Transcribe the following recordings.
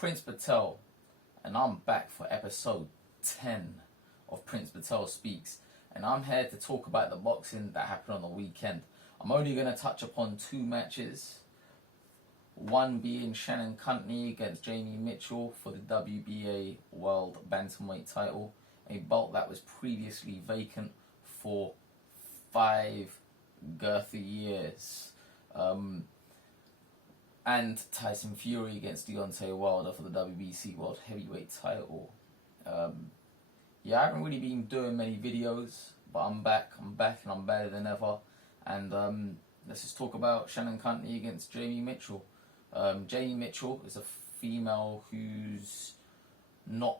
Prince Patel, and I'm back for episode 10 of Prince Patel Speaks, and I'm here to talk about the boxing that happened on the weekend. I'm only going to touch upon two matches, one being Shannon against Jamie Mitchell for the WBA World Bantamweight title, a belt that was previously vacant for 5 girthy years. And Tyson Fury against Deontay Wilder for the WBC World Heavyweight title. I haven't really been doing many videos, but I'm back, and I'm better than ever. And let's just talk about Shannon against Jamie Mitchell. Jamie Mitchell is a female who's not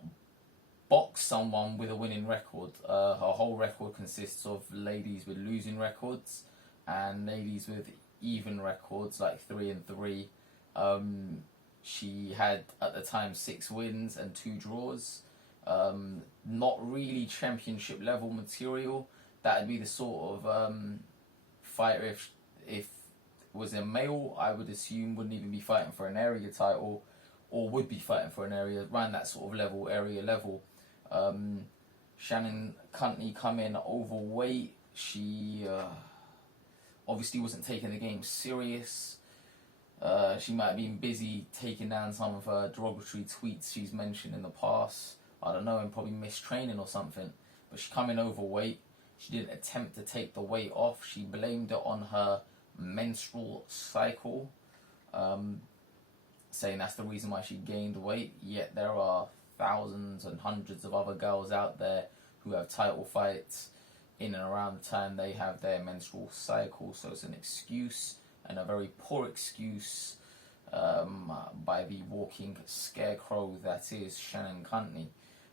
boxed someone with a winning record. Her whole record consists of ladies with losing records and ladies with even records, like 3-3. She had at the time 6 wins and 2 draws. Not really championship level material. That'd be the sort of fighter if it was a male, I would assume wouldn't even be fighting for an area title, or would be fighting for an area around that sort of level, area level. Shannon come in overweight. She obviously wasn't taking the game serious. She might have been busy taking down some of her derogatory tweets she's mentioned in the past. I don't know, and probably mistraining or something. But she come in overweight. She didn't attempt to take the weight off. She blamed it on her menstrual cycle, saying that's the reason why she gained weight. Yet there are thousands and hundreds of other girls out there who have title fights in and around the time they have their menstrual cycle. So it's an excuse, and a very poor excuse, by the walking scarecrow that is Shannon Courtenay.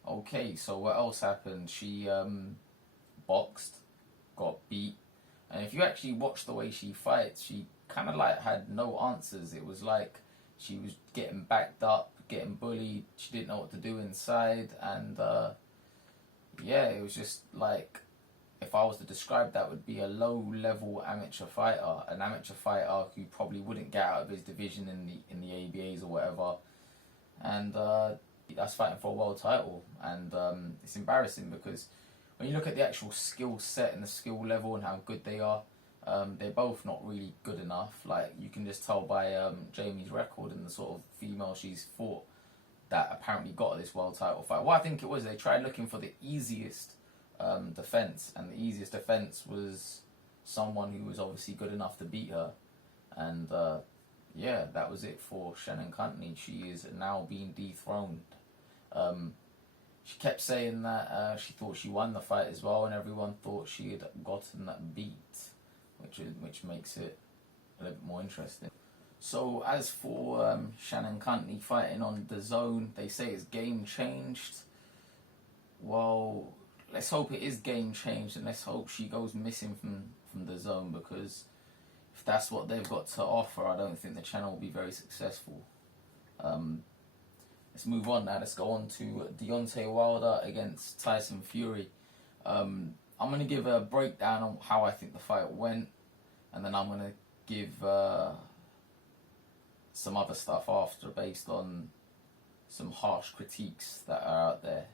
Okay, so what else happened? She boxed, got beat, and if you actually watch the way she fights, she kind of like had no answers. It was like she was getting backed up, getting bullied. She didn't know what to do inside, and it was just like, if I was to describe that, would be a low-level amateur fighter, an amateur fighter who probably wouldn't get out of his division in the ABAs or whatever, and that's fighting for a world title. And it's embarrassing because when you look at the actual skill set and the skill level and how good they are, they're both not really good enough. Like, you can just tell by Jamie's record and the sort of female she's fought that apparently got this world title fight. Well, I think it was, they tried looking for the easiest defense, and the easiest defense was someone who was obviously good enough to beat her. And that was it for Shannon Courtenay. She is now being dethroned. She kept saying that she thought she won the fight as well, and everyone thought she had gotten that beat, which makes it a little bit more interesting. So as for Shannon Courtenay fighting on DAZN, they say it's game changed. Well, let's hope it is game changed, and let's hope she goes missing from DAZN, because if that's what they've got to offer, I don't think the channel will be very successful. Let's move on now. Let's go on to Deontay Wilder against Tyson Fury. I'm going to give a breakdown on how I think the fight went, and then I'm going to give some other stuff after, based on some harsh critiques that are out there.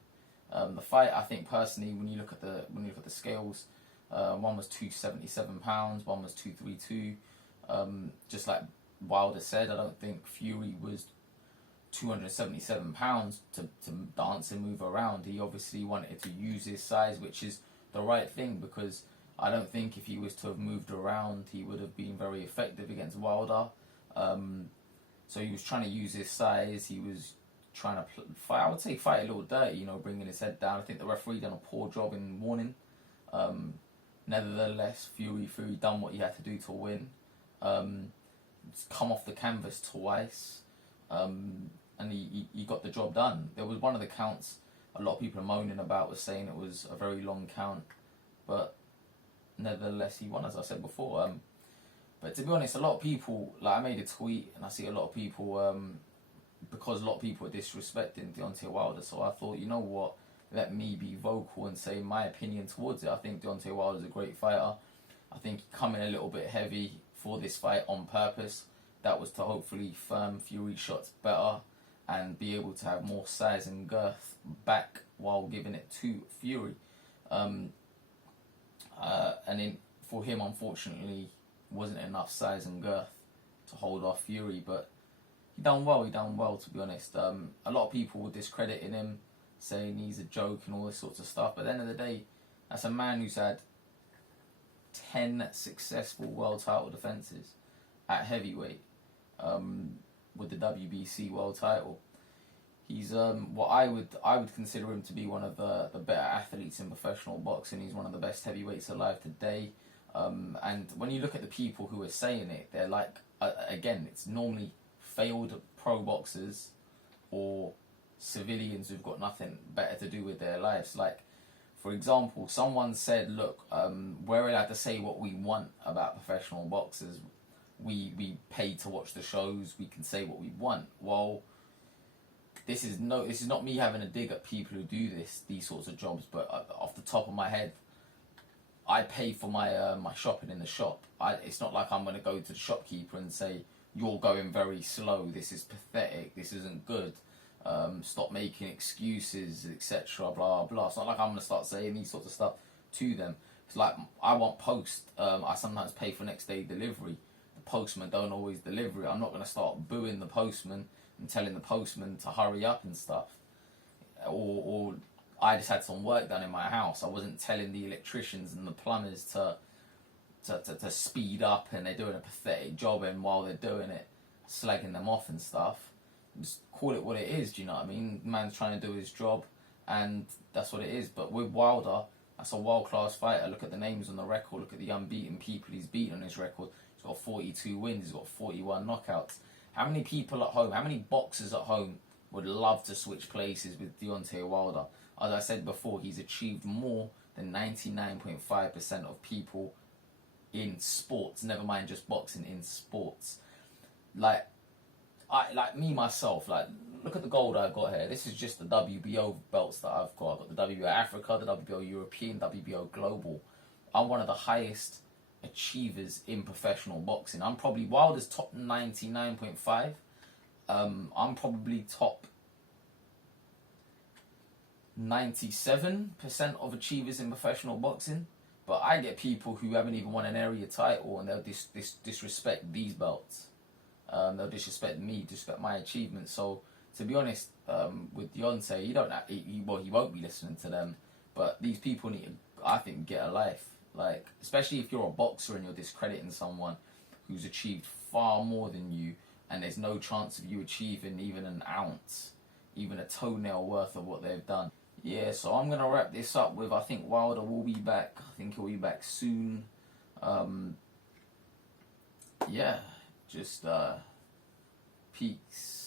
The fight, I think personally, when you look at the scales, one was 277 pounds, one was 232. Just like Wilder said, I don't think Fury was 277 pounds to dance and move around. He obviously wanted to use his size, which is the right thing, because I don't think if he was to have moved around, he would have been very effective against Wilder. So he was trying to use his size. He was trying to fight, I would say fight a little dirty, bringing his head down. I think the referee done a poor job in warning. Nevertheless, Fury done what he had to do to win. He's come off the canvas twice, and he got the job done. There was one of the counts a lot of people are moaning about, was saying it was a very long count, but nevertheless he won, as I said before. But to be honest, a lot of people, like, I made a tweet and I see a lot of people, because a lot of people are disrespecting Deontay Wilder, so I thought, you know what, let me be vocal and say my opinion towards it. I think Deontay Wilder's a great fighter. I think he come in a little bit heavy for this fight on purpose. That was to hopefully firm Fury's shots better and be able to have more size and girth back while giving it to Fury. And then for him, unfortunately, wasn't enough size and girth to hold off Fury, but he done well, to be honest. A lot of people were discrediting him, saying he's a joke and all this sorts of stuff, but at the end of the day, that's a man who's had 10 successful world title defenses at heavyweight, with the WBC world title. He's what I would consider him to be one of the better athletes in professional boxing. He's one of the best heavyweights alive today. And when you look at the people who are saying it, they're like, again, it's normally failed pro boxers or civilians who've got nothing better to do with their lives. Like, for example, someone said, look, we're allowed to say what we want about professional boxers. We pay to watch the shows, we can say what we want. Well, this is not me having a dig at people who do these sorts of jobs, but off the top of my head, I pay for my my shopping in the shop. It's not like I'm going to go to the shopkeeper and say, you're going very slow, this is pathetic, this isn't good, stop making excuses, etc. blah blah. It's not like I'm going to start saying these sorts of stuff to them. It's like, I want post, I sometimes pay for next day delivery. The postman don't always deliver it. I'm not going to start booing the postman and telling the postman to hurry up and stuff. Or I just had some work done in my house. I wasn't telling the electricians and the plumbers to speed up, and they're doing a pathetic job, and while they're doing it, slagging them off and stuff. Just call it what it is, do you know what I mean? The man's trying to do his job, and that's what it is. But with Wilder, that's a world-class fighter. Look at the names on the record. Look at the unbeaten people he's beaten on his record. He's got 42 wins. He's got 41 knockouts. How many people at home, how many boxers at home would love to switch places with Deontay Wilder? As I said before, he's achieved more than 99.5% of people in sports, never mind just boxing, in sports. Like me myself, like, look at the gold I've got here. This is just the WBO belts that I've got. I've got the WBO Africa, the WBO European, WBO Global. I'm one of the highest achievers in professional boxing. I'm probably Wilder's top 99.5. I'm probably top 97% of achievers in professional boxing. But I get people who haven't even won an area title, and they'll disrespect these belts. They'll disrespect me, disrespect my achievements. So, to be honest, with Deontay, he won't be listening to them. But these people need to, I think, get a life. Like, especially if you're a boxer and you're discrediting someone who's achieved far more than you, and there's no chance of you achieving even an ounce, even a toenail worth of what they've done. Yeah, so I'm going to wrap this up with, I think Wilder will be back. I think he'll be back soon. Yeah, just peace.